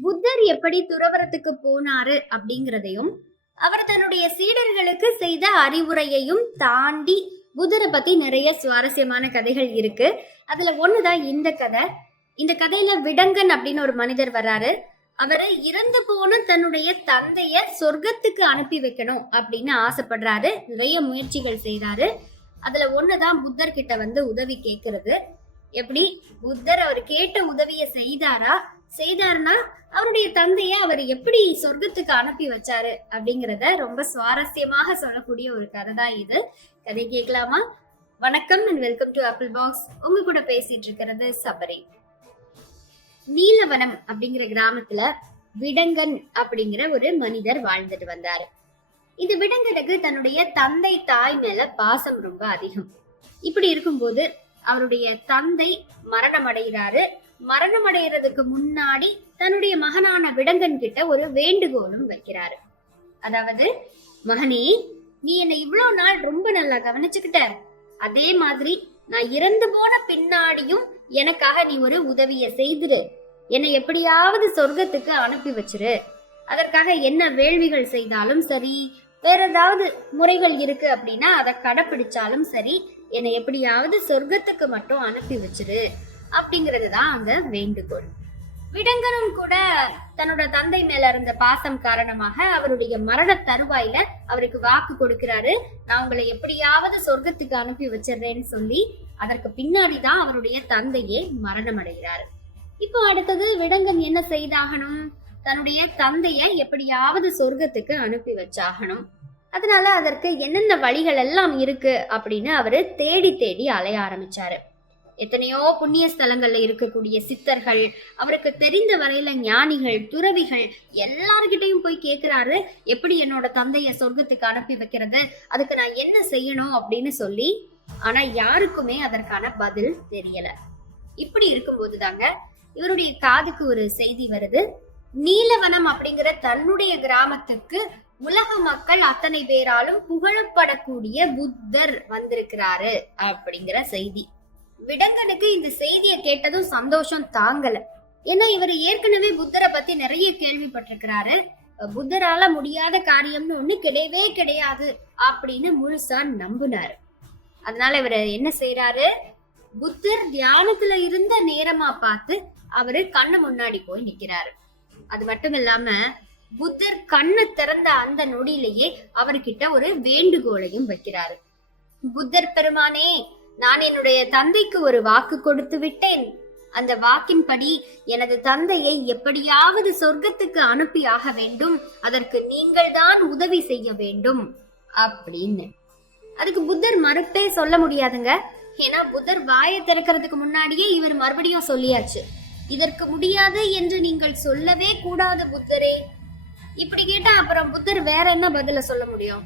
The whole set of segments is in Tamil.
புத்தர் எப்படி துறவரத்துக்கு போனாரு அப்படிங்கிறதையும் அவர் தன்னுடைய சீடர்களுக்கு செய்த அறிவுரையையும் தாண்டி புத்தரை பத்தி நிறைய சுவாரஸ்யமான கதைகள் இருக்கு. அதுல ஒண்ணுதான் இந்த கதை. இந்த கதையில விடங்கன் அப்படின்னு ஒரு மனிதர் வராரு. அவரு இறந்து போன தன்னுடைய தந்தைய சொர்க்கத்துக்கு அனுப்பி வைக்கணும் அப்படின்னு ஆசைப்படுறாரு. நிறைய முயற்சிகள் செய்யறாரு அதுல ஒண்ணுதான் புத்தர் கிட்ட வந்து உதவி கேட்கறது எப்படி? புத்தர் அவர் கேட்ட உதவியை செய்தாரா? செய்தார்னா அவருடைய தந்தையை அவர் எப்படி சொர்க்கத்துக்கு அனுப்பி வச்சாரு அப்படிங்கிறத ரொம்ப சுவாரஸ்யமாக சொல்லக்கூடிய ஒரு கதை தான் இது. கதை கேட்கலாமா? வணக்கம் and welcome to Apple Box உங்க கூட பேசிட்டு இருக்கிறது சபரி. நீலவனம் அப்படிங்கிற கிராமத்துல விடங்கன் அப்படிங்கிற ஒரு மனிதர் வாழ்ந்துட்டு வந்தாரு. இந்த விடங்கனுக்கு தன்னுடைய தந்தை தாய் மேல பாசம் ரொம்ப அதிகம். இப்படி இருக்கும்போது அவருடைய தந்தை மரணம் அடைகிறாரு மரணம் அடைகிறதுக்கு முன்னாடி தன்னுடைய மகனான விடங்கன் கிட்ட ஒரு வேண்டுகோளும் வைக்கிறாரு. அதாவது மகனே நீ என்னை இவ்வளவு நாள் ரொம்ப நல்லா கவனிச்சுக்கிட்ட. அதே மாதிரி நான் இறந்து போன பின்னாடியும் எனக்காக நீ ஒரு உதவிய செய்திரு. என்னை எப்படியாவது சொர்க்கத்துக்கு அனுப்பி வச்சிரு. அதற்காக என்ன வேள்விகள் செய்தாலும் சரி வேற ஏதாவது முறைகள் இருக்கு அப்படின்னா அதை கடைப்பிடிச்சாலும் சரி என்னை எப்படியாவது சொர்க்கத்துக்கு மட்டும் அனுப்பி வச்சிரு. அப்படிங்கிறது தான் அந்த வேண்டுகோள். விடங்கனும் கூட தன்னோட தந்தை மேல இருந்த பாசம் காரணமாக அவருடைய மரண தருவாயில அவருக்கு வாக்கு கொடுக்கிறாரு. நான் உங்களை எப்படியாவது சொர்க்கத்துக்கு அனுப்பி வச்சிடுறேன்னு சொல்லி அதற்கு பின்னாடி தான் அவருடைய தந்தையே மரணம் அடைகிறாரு இப்போ அடுத்தது விடங்கன் என்ன செய்தாகணும்? தன்னுடைய தந்தைய எப்படியாவது சொர்க்கத்துக்கு அனுப்பி வச்சாகணும். அதனால அதற்கு என்னென்ன வழிகள் எல்லாம் இருக்கு அப்படின்னு அவரு தேடி தேடி அலைய ஆரம்பிச்சாரு. எத்தனையோ புண்ணிய ஸ்தலங்கள்ல இருக்கக்கூடிய சித்தர்கள் அவருக்கு தெரிந்த வரையில ஞானிகள் துறவிகள் எல்லார்கிட்டையும் போய் கேக்குறாரு எப்படி என்னோட தந்தைய சொர்க்கத்துக்கு அனுப்பி வைக்கிறது? அதுக்கு நான் என்ன செய்யணும்? அப்படின்னு சொல்லி ஆனா யாருக்குமே அதற்கான பதில் தெரியல. இப்படி இருக்கும்போது தாங்க இவருடைய காதுக்கு ஒரு செய்தி வருது. நீலவனம் அப்படிங்கிற தன்னுடைய கிராமத்துக்கு உலக மக்கள் அத்தனை பேராலும் புகழப்படக்கூடிய புத்தர் வந்திருக்கிறாரு அப்படிங்கிற செய்தி. விடங்கனுக்கு இந்த செய்தியை கேட்டதும் சந்தோஷம் தாங்கல. ஏன்னா இவர் ஏற்கனவே புத்தரை பத்தி நிறைய கேள்விப்பட்டிருக்கிறாரு. புத்தரால முடியாத காரியம்னு ஒண்ணு கிடையவே கிடையாது அப்படின்னு முழுசா நம்பினாரு. அதனால இவர் என்ன செய்யறாரு புத்தர் தியானத்துல இருந்த நேரமா பார்த்து அவரு கண்ணு முன்னாடி போய் நிக்கிறாரு. அது மட்டும் இல்லாம புத்தர் கண்ணை திறந்த அந்த நொடியிலேயே அவர்கிட்ட ஒரு வேண்டுகோளையும் வைக்கிறாரு. புத்தர் பெருமானே நான் என்னுடைய தந்தைக்கு ஒரு வாக்கு கொடுத்து விட்டேன். அந்த வாக்கின்படி எனது தந்தையை எப்படியாவது சொர்க்கத்துக்கு அனுப்பியாக வேண்டும். அதற்கு நீங்கள் தான் உதவி செய்ய வேண்டும். அப்படின்னு. அதுக்கு புத்தர் மறுப்பே சொல்ல முடியாதுங்க. ஏன்னா புத்தர் வாயை திறக்கிறதுக்கு முன்னாடியே இவர் மறுபடியும் சொல்லியாச்சு. இதற்கு முடியாது என்று நீங்கள் சொல்லவே கூடாது புத்தரே. இப்படி கேட்டா அப்புறம் புத்தர் வேற என்ன பதில சொல்ல முடியும்?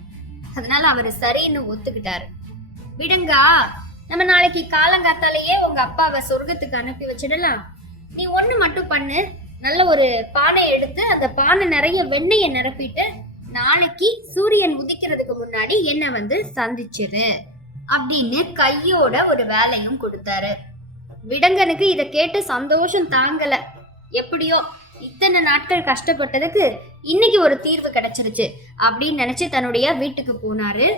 அதனால அவர் சரின்னு ஒத்துக்கிட்டாரு. விடுங்கா. நம்ம நாளைக்கு காலங்காத்தாலேயே உங்க அப்பாவை சொர்க்கத்துக்கு அனுப்பி வச்சிடலாம். நீ ஒண்ணு மட்டும் பண்ணு. நல்ல ஒரு பானை எடுத்து அந்த பானை நிறைய வெண்ணெயை நிரப்பிட்டு நாளைக்கு சூரியன் உதிக்கிறதுக்கு முன்னாடி என்னை வந்து சந்திச்சிரு அப்படின்னு கையோட ஒரு வேலையும் கொடுத்தாரு. விடங்கனுக்கு இதை கேட்டு சந்தோஷம் தாங்கல. எப்படியோ இத்தனை நாட்கள் கஷ்டப்பட்டதுக்கு இன்னைக்கு ஒரு தீர்வு கிடைச்சிருச்சு அப்படின்னு நினைச்சு தன்னுடைய வீட்டுக்கு போனாரு.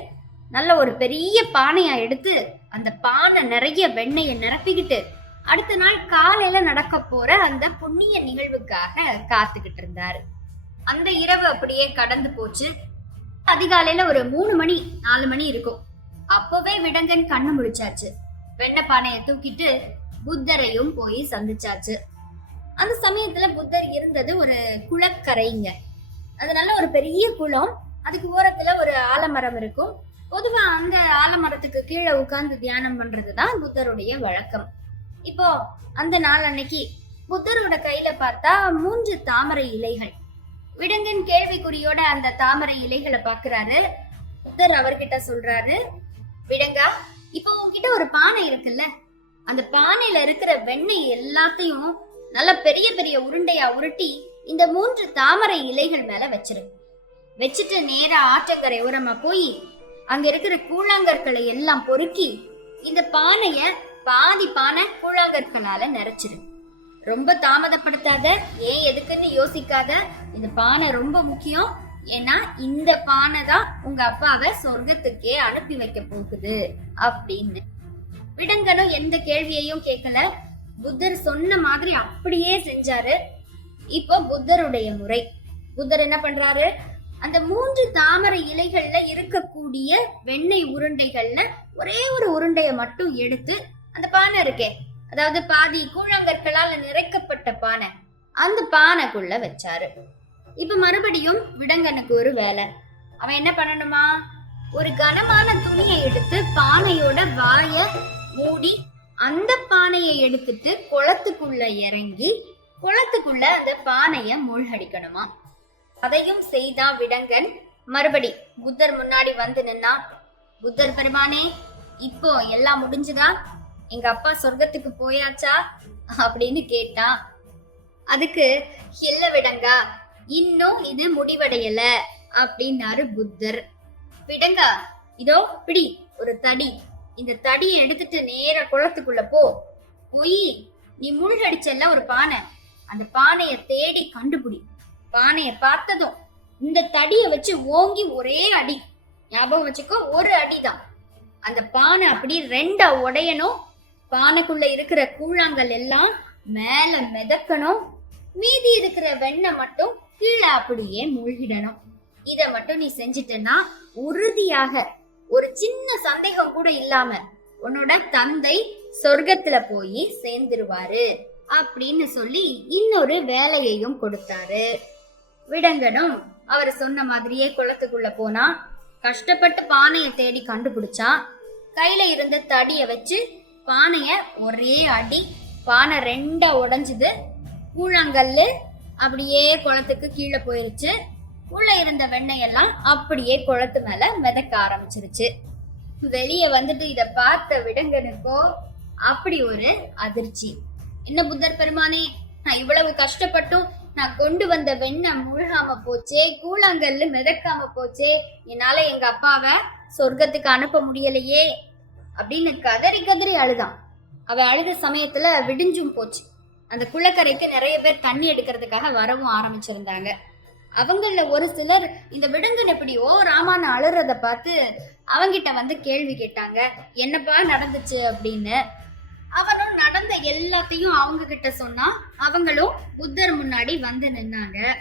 நல்ல ஒரு பெரிய பானையா எடுத்து அந்த பானை நிறைய வெண்ணெயை நிரப்பிக்கிட்டு அடுத்த நாள் காலையில நடக்க போற அந்த புண்ணிய நிகழ்வுக்காக காத்துக்கிட்டு இருந்தாரு. அந்த இரவு அப்படியே கடந்து போச்சு. அதிகாலையில ஒரு மூணு மணி நாலு மணி இருக்கும். அப்பவே விடங்கன் கண்ணு முழிச்சாச்சு. வெண்ணெய் பானையை தூக்கிட்டு புத்தரையும் போய் சந்திச்சாச்சு. அந்த சமயத்துல புத்தர் இருந்தது ஒரு குளக்கரைங்க. அதனால ஒரு பெரிய குளம் அதுக்கு ஓரத்துல ஒரு ஆலமரம் இருக்கும். பொதுவா அந்த ஆலமரத்துக்கு கீழே உட்கார்ந்து தியானம் பண்றதுதான் புத்தருடைய வழக்கம். இப்போ அந்த நாள் அன்னைக்கு புத்தரோட கையில பார்த்தா மூன்று தாமரை இலைகள். விடங்கன் கேள்விக்குறியோட அந்த தாமரை இலைகளை பாக்குறாரு புத்தர் அவர்கிட்ட சொல்றாரு விடங்கா இப்போ உன்கிட்ட ஒரு பானை இருக்குல்ல? அந்த பானையில இருக்கிற வெண்ணெய் எல்லாத்தையும் நல்ல பெரிய பெரிய உருண்டையா உருட்டி இந்த மூன்று தாமரை இலைகள் மேல வச்சிரு. வச்சுட்டு நேரா ஆற்றங்கரை உரமா போய் அங்க இருக்கிற கூழாங்கற்களை எல்லாம் பொறுக்கி இந்த பானைய பாதி பானை கூழாங்கற்களால நிறைச்சிரு ரொம்ப தாமதப்படுத்தாத ஏன் எதுக்குன்னு யோசிக்காத இந்த பானை ரொம்ப முக்கியம். ஏன்னா இந்த பானை தான் உங்க அப்பாவை சொர்க்கத்துக்கே அனுப்பி வைக்க போகுது அப்படின்னு. விடங்கனும் எந்த கேள்வியையும் கேட்கல. புத்தர் சொன்ன மாதிரி அப்படியே செஞ்சாரு. இப்போ புத்தருடைய முறை. புத்தர் என்ன பண்றாரு? அந்த மூன்று தாமரை இலைகள்ல இருக்கக்கூடிய வெண்ணெய் உருண்டைகள்ல ஒரே ஒரு உருண்டையை மட்டும் எடுத்து அந்த பானை இருக்கே. அதாவது பாதி கூழாங்கற்களால் நிறைக்கப்பட்ட பானை. அந்த பானைக்குள்ள வச்சாரு. இப்ப மறுபடியும் விடங்கனுக்கு ஒரு வேலை. அவன் என்ன பண்ணணுமா? ஒரு கனமான துணியை எடுத்து பானையோட வாய மூடி அந்த பானையை எடுத்துட்டு குளத்துக்குள்ள இறங்கி குளத்துக்குள்ள அந்த பானைய மூழ்கடிக்கணுமா? அதையும் செய்தான் விடங்கன். மறுபடி புத்தர் முன்னாடி வந்து நின்னா புத்தர் பெருமானே இப்போ எல்லாம் முடிஞ்சுதா? எங்க அப்பா சொர்க்கத்துக்கு போயாச்சா? அப்படின்னு கேட்டான் அதுக்கு இல்ல விடங்கா இன்னும் இது முடிவடையல அப்படின்னாரு புத்தர். விடங்கா இதோ பிடி ஒரு தடி. இந்த தடியை எடுத்துட்டு நேர குளத்துக்குள்ள போ. போய் நீ மூழ்கடிச்சல்ல ஒரு பானை. அந்த பானைய தேடி கண்டுபிடி. பானைய பார்த்ததும் இந்த தடிய வச்சு ஓங்கி ஒரே அடி. ஞாபகம் வச்சுக்கோ ஒரு அடிதான். அந்த பானை அப்படி ரெண்டா உடையணும். பானைக்குள்ள இருக்கிற கூழாங்கல் எல்லாம் மேல மிதக்கணும். மீதி இருக்கிற வெண்ணெய் மட்டும் கீழே அப்படியே மூழ்கிடணும். இத மட்டும் நீ செஞ்சிட்டனா உறுதியாக ஒரு சின்ன சந்தேகம் கூட இல்லாம உன்னோட தந்தை சொர்க்கத்துல போய் சேர்ந்துருவாரு அப்படின்னு சொல்லி இன்னொரு வேலையையும் கொடுத்தாரு. விடங்கனும் அவர் சொன்ன மாதிரியே குளத்துக்குள்ள போனா கஷ்டப்பட்டு பானையை தேடி கண்டுபிடிச்சா கையில இருந்த தடிய வச்சு பானைய ஒரே அடி பானை ரெண்டா உடைஞ்சுது. கூழாங்கல்லு அப்படியே குளத்துக்கு கீழே போயிருச்சு. உள்ள இருந்த வெண்ணையெல்லாம் அப்படியே குளத்து மேல மிதக்க ஆரம்பிச்சிருச்சு. வெளியே வந்துட்டு இத பார்த்த விடங்கனுக்கோ அப்படி ஒரு அதிர்ச்சி. என்ன புத்தர் பெருமானே நான் இவ்வளவு கஷ்டப்பட்டும் நான் கொண்டு வந்த வெண்ணம் மூழ்காம போச்சே கூழாங்கல்லு மிதக்காம போச்சே என்னால எங்க அப்பாவை சொர்க்கத்துக்கு அனுப்ப முடியலையே அப்படின்னு கதறி கதறி அழுதான். அவ அழுத சமயத்துல விடிஞ்சும் போச்சு. அந்த குளக்கரைக்கு நிறைய பேர் தண்ணி எடுக்கிறதுக்காக வரவும் ஆரம்பிச்சிருந்தாங்க. அவங்கள ஒரு சிலர் இந்த விடுங்கன் எப்படியோ ராமான அழுறத பார்த்து அவங்கிட்ட வந்து கேள்வி கேட்டாங்க. என்னப்பா நடந்துச்சு அப்படின்னு. அவனும் நடந்த எல்லாத்தையும் அவங்க கிட்ட சொன்னா அவங்களும் புத்தர் முன்னாடி வந்து நின்னாங்க.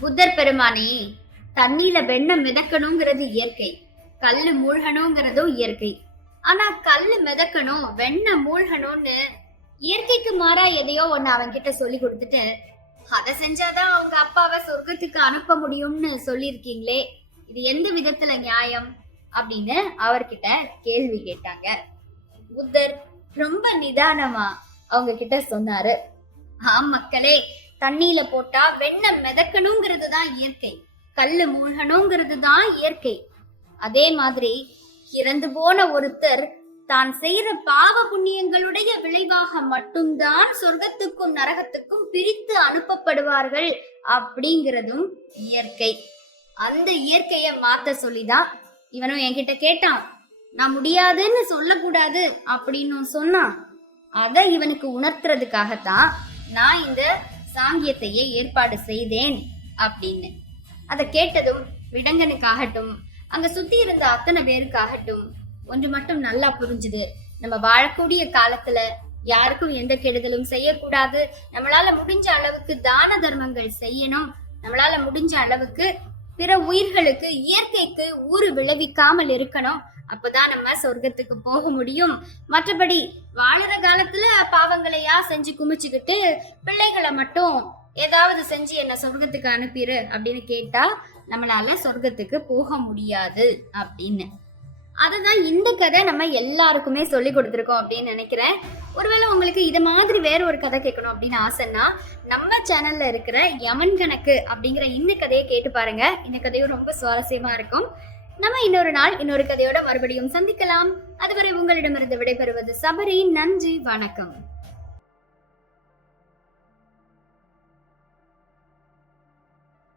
புத்தர் பெருமானே தண்ணியில வெண்ணம் மிதக்கணுங்கிறது இயற்கை கல்லு மூழ்கணுங்கிறதும் இயற்கை. ஆனா கல்லு மிதக்கணும் வெண்ண மூழ்கணும்னு இயற்கைக்கு மாறா எதையோ ஒன்னு அவன் கிட்ட சொல்லி கொடுத்துட்டு அதை செஞ்சாதான் அவங்க அப்பாவை சொர்க்கத்துக்கு அனுப்ப முடியும்னு சொல்லியிருக்கீங்களே இது எந்த விதத்துல நியாயம்? அப்படின்னு அவர்கிட்ட கேள்வி கேட்டாங்க. புத்தர் ரொம்ப நிதானமா அவங்க கிட்ட சொன்னாரு. ஆம் மக்களே தண்ணியில போட்டா வெண்ணம் மிதக்கணுங்கிறது தான் இயற்கை. கல்லு மூழ்கணுங்கிறது தான் இயற்கை. அதே மாதிரி இறந்து போன ஒருத்தர் தான் செய்யற பாவ புண்ணியங்களுடைய விளைவாக மட்டும்தான் சொர்க்கத்துக்கும் நரகத்துக்கும் பிரித்து அனுப்பப்படுவார்கள் அப்படிங்கிறதும் இயற்கை. அந்த இயற்கைய மாத்த சொல்லிதான் இவனும் என்கிட்ட கேட்டான். நான் முடியாதுன்னு சொல்லக்கூடாது அப்படின்னு சொன்னான். அதை இவனுக்கு உணர்த்துறதுக்காகத்தான் நான் இந்த சாங்கியத்தையே ஏற்பாடு செய்தேன் அப்படின்னு. அதை கேட்டதும் விடங்கனுக்காகட்டும் அங்க சுத்தி இருந்த அத்தனை பேருக்காகட்டும் ஒன்று மட்டும் நல்லா புரிஞ்சுது. நம்ம வாழக்கூடிய காலத்துல யாருக்கும் எந்த கெடுதலும் செய்யக்கூடாது. நம்மளால முடிஞ்ச அளவுக்கு தான தர்மங்கள் செய்யணும். நம்மளால முடிஞ்ச அளவுக்கு பிற உயிர்களுக்கு இயற்கைக்கு ஊறு விளைவிக்காமல் இருக்கணும். அப்பதான் நம்ம சொர்க்கத்துக்கு போக முடியும். மற்றபடி வாழற காலத்துல பாவங்களையா செஞ்சு குமிச்சுக்கிட்டு பிள்ளைகளை மட்டும் ஏதாவது செஞ்சு என்ன சொர்க்கத்துக்கு அனுப்பிடு அப்படின்னு கேட்டா நம்மளால சொர்க்கத்துக்கு போக முடியாது அப்படின்னு. அதுதான் இந்த கதை நம்ம எல்லாருக்குமே சொல்லி கொடுத்துருக்கோம் அப்படின்னு நினைக்கிறேன். ஒருவேளை உங்களுக்கு இது மாதிரி வேற ஒரு கதை கேட்கணும் அப்படின்னு ஆசைன்னா நம்ம சேனல்ல இருக்கிற யமன் கணக்கு அப்படிங்கிற இந்த கதையை கேட்டு பாருங்க. இந்த கதையும் ரொம்ப சுவாரஸ்யமா இருக்கும். நம்ம இன்னொரு நாள் இன்னொரு கதையோட மறுபடியும் சந்திக்கலாம். அதுவரை உங்களிடமிருந்து விடைபெறுவது சபரி. நன்றி வணக்கம்.